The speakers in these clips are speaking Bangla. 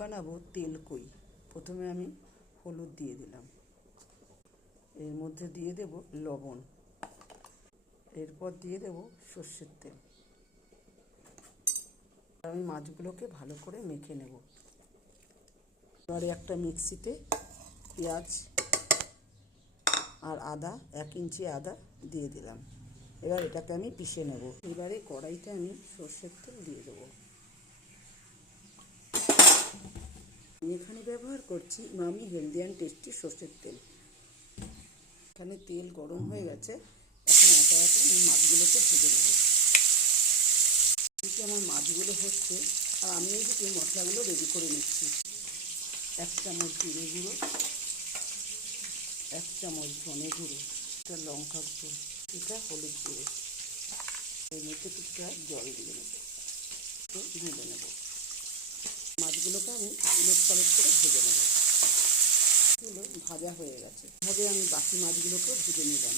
বানাবো তেল কই। প্রথমে আমি হলুদ দিয়ে দিলাম, এর মধ্যে দিয়ে দেব লবণ, এরপর দিয়ে দেব সর্ষের তেল। আমি মাছগুলোকে ভালো করে মেখে নেব। এবারে একটা মিক্সিতে পেঁয়াজ আর আদা, 1 ইঞ্চি আদা দিয়ে দিলাম। এবার এটাকে আমি পিষে নেব। এবারে কড়াইতে আমি সর্ষের তেল দিয়ে দেবো। আমি এখানে ব্যবহার করছি মামি হেলদি অ্যান্ড টেস্টি সর্ষের তেল। এখানে তেল গরম হয়ে গেছে, এখন একে একে আমি মাছগুলোকে ভেজে নেব। এদিকে আমার মাছগুলো হচ্ছে আর আমি এইদিকে মশলাগুলো রেডি করে নিচ্ছি। 1 চামচ জিরে গুঁড়ো, 1 চামচ ধনে গুঁড়ো, একটা লঙ্কা গুঁড়ো, এটা হলুদ গুঁড়ো। এর মধ্যে কিছুটা জল দিয়ে নেব, গুঁড়ো নেব। মাছগুলোকে আমি উলট পালট করে ভেজে নেব। এগুলো ভাজা হয়ে গেছে, এভাবে আমি বাকি মাছগুলোকেও ভেজে নিলাম।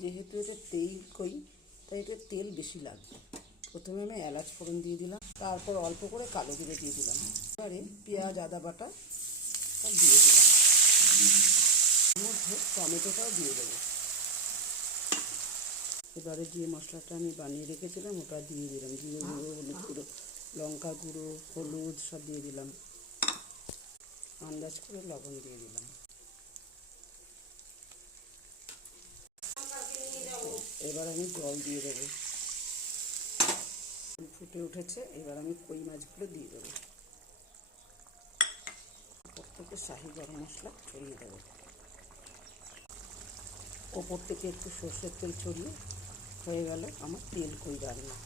যেহেতু এটা তেল কই, তাই এটা তেল বেশি লাগবে। প্রথমে আমি এলাচ ফোড়ন দিয়ে দিলাম, তারপর অল্প করে কালো জিরে দিয়ে দিলাম। এবারে পেঁয়াজ আদা বাটা দিয়ে দিলাম, এর মধ্যে টমেটোটাও দিয়ে দেবো। এবারে যে মশলাটা আমি বানিয়ে রেখেছিলাম ওটা দিয়ে দিলাম। জিরে গুঁড়ো, হলুদ গুঁড়ো, লঙ্কা গুঁড়ো, হলুদ সব দিয়ে দিলাম। আন্দাজ করে লবণ দিয়ে দিলাম। এবার আমি জল দিয়ে দেবো। ফুটে উঠেছে, এবার আমি কই মাছগুলো দিয়ে দেবো। ওপর থেকে শাহি গরম মশলা ছড়িয়ে দেবো। ওপর থেকে একটু সর্ষের তেল ছড়িয়ে হয়ে গেল আমার তেল কই রান্না।